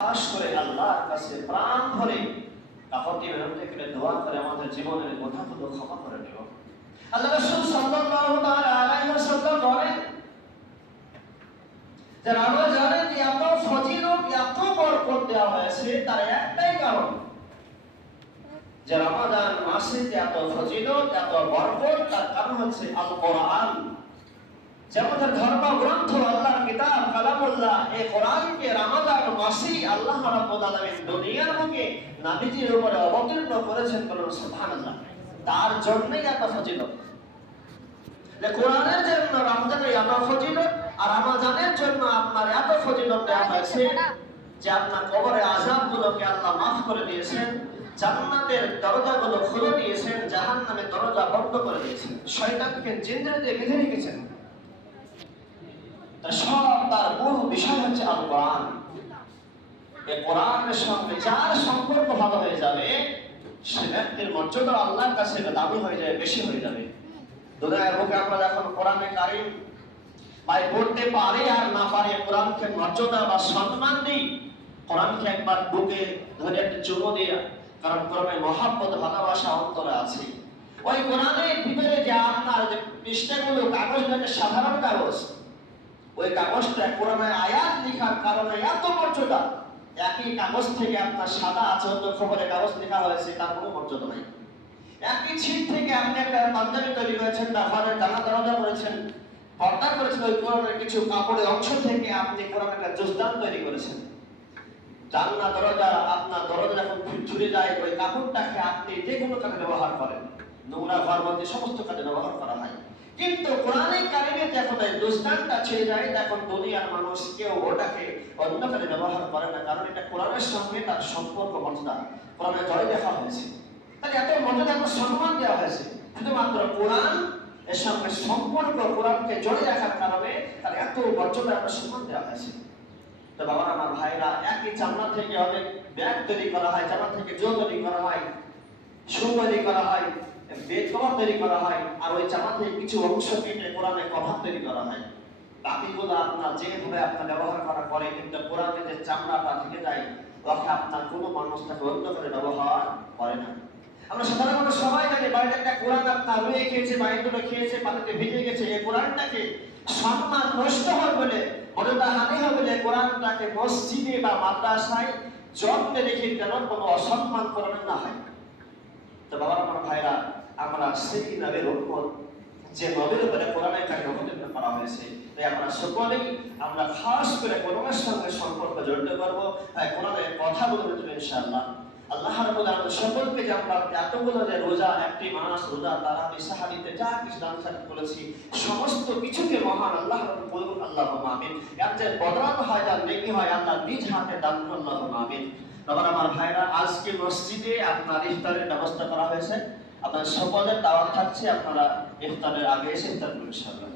খাস করে আল্লাহর কাছে প্রাণ ভরে কাফতি বিনতে করে দোয়া করে আমাদের জীবনের কথাগুলো ক্ষমা করে দেব। আল্লাহ রাসূল সাল্লাল্লাহু তাআলা আলাইহি ওয়াসাল্লাম বলেন যে রমজানে যে এত ফজিলত এত বরকত দেওয়া হয়েছে তার একটাই কারণ, যে রমজান মাসে যে এত ফজিলত এত বরকত তার কারণ হচ্ছে আল কোরআন। যেমন ধর্মগ্রন্থ আল্লাহর কিতাব কালামুল্লাহ, এই কোরআনকে রমজান মাসেই আল্লাহ রাব্বুল আলামিন দুনিয়ার বুকে নবীজির উপরে অবতীর্ণ করেছেন, বলুন সুবহানাল্লাহ। তার জন্যই এত ফজিলত। কোরআনের জন্য রমজানে এত ফজিলত, আর রমজানের জন্য আপনার এত ফজিলত দেওয়া হয়েছে যে আপনার কবরের আযাবগুলোকে আল্লাহ মাফ করে দিয়েছেন, জান্নাতের দরজাগুলো খুলে দিয়েছেন, জাহান্নামের দরজা বন্ধ করে দিয়েছেন, শয়তানকে জিন্দেরে দিয়ে বেঁধে রেখেছেন। সব তার মূল বিষয় হচ্ছে আল কোরআন। এই কোরআনের সঙ্গে যার সম্পর্ক ভালো হয়ে যাবে সে ব্যক্তির মর্যাদা আল্লাহর কাছে দামি হয়ে যাবে, বেশি হয়ে যাবে। দুনিয়ার বুকে আমরা যখন কোরআনে কারীম ভাই পড়তে পারি আর না পারি, কোরআনকে মর্যাদা বা সম্মান দিই, কোরআনকে একবার বুকে ধরে একটা চুমো দিয়ে, কারণ কোরআনে মহব্বত ভালোবাসা অন্তরে আছে। ওই কোরআনের ভিতরে যে আপনার যে পৃষ্ঠাগুলো কাগজ থাকে, সাধারণ কাগজ, ওই কাগজটা কোরআনের আয়াত লেখার কারণে এত মর্যাদা। একই কাগজ থেকে আপনার সাদা আচরণ খবরের কাগজ লেখা হয়েছে, তার কোনো মর্যাদা নাই। একই ছিট থেকে আপনি একটা পাঞ্জাবি তৈরি করেছেন, ঘরের জানা দরজা করেছেন, পর্দা করেছেন, ওই কোরআনের কিছু কাপড়ের অংশ থেকে আপনি কোরআনের একটা জুজদান তৈরি করেছেন। জানলা দরজা, আপনার দরজা যখন ঝুলে যায়, ওই কাপড়টাকে আপনি যে কোনো কাজে ব্যবহার করেন, নোংরা ঘর মধ্যে সমস্ত কাজে ব্যবহার করা হয়। কিন্তু কোরআনে কারিমে যখন এই দুস্তানটা ছেড়ে যায়, তখন দুনিয়ার মানুষ কেউ ওটাকে অন্য কাজে ব্যবহার করে না, কারণ এটা কোরআনের সঙ্গে তার সম্পর্ক মর্যাদা কোরআনে জয় দেখা হয়েছে। তাই এত মর্যাদা এত সম্মান দেওয়া হয়েছে শুধুমাত্র কোরআন এর সঙ্গে সম্পর্ক, কোরআনকে জড়িয়ে রাখার কারণে তার এত মর্যাদা এত সম্মান দেওয়া হয়েছে। তো বাবা আমার ভাইরা, একই চামড়া থেকে অনেক ব্যাগ তৈরি করা হয়, চামড়া থেকে জো তৈরি করা হয়, শু তৈরি করা হয়, বেদ কভার তৈরি করা হয়, আর ওই চামড়া থেকে কিছু অংশ কেটে কোরআনে কভার তৈরি করা হয়। বাকিগুলো আপনার যেভাবে আপনার ব্যবহার করা করে, কিন্তু কোরআনে যে চামড়াটা থেকে যায় ওকে আপনার কোনো মানুষ তাকে অন্য করে ব্যবহার করে না। আমরা সাধারণত সবাই জানি বাড়িতে একটা কোরআন আপনার রয়ে খেয়েছে, বাইরে খেয়েছে, পানিতে ভিজে গেছে, এই কোরআনটাকে সম্মান নষ্ট হয় বলে, মর্যাদা হানি হয় বলে কোরআনটাকে মসজিদে বা মাদ্রাসায় যত্নে রেখে যেন কোনো অসম্মান করানো না হয়। তো বাবা আমার ভাইরা, আমরা সেই নবীর উম্মত যে নবীর উপরে কোরআনের কারিম অবতীর্ণ করা হয়েছে, তাই আমরা সকলেই আমরা খাস করে কোরআনের সঙ্গে সম্পর্ক জড়িত করবো। তাই কোরআনের কথাগুলো ভিতরে ইনশাআল্লাহ আল্লাহ রাব্বুল আলামিন সকলকে যে আমরা এতগুলো যে রোজা, একটি মাস রোজা, তারাবি, সাহারিতে যা কিছু দান খয়রাত করেছি, সমস্ত কিছুকে মহান আল্লাহ রাব্বুল বলুন আল্লাহুম্মা আমিন। এর যে বদলাত হয়, যার নেকি হয়, আল্লাহ নিজ হাতে দান করুন, আল্লাহুম্মা আমিন। তখন আমার ভাইরা, আজকে মসজিদে আপনার ইফতারের ব্যবস্থা করা হয়েছে, আপনার সকলের দাওয়াত থাকছে, আপনারা ইফতারের আগে এসে ইফতার করুন ইনশাআল্লাহ।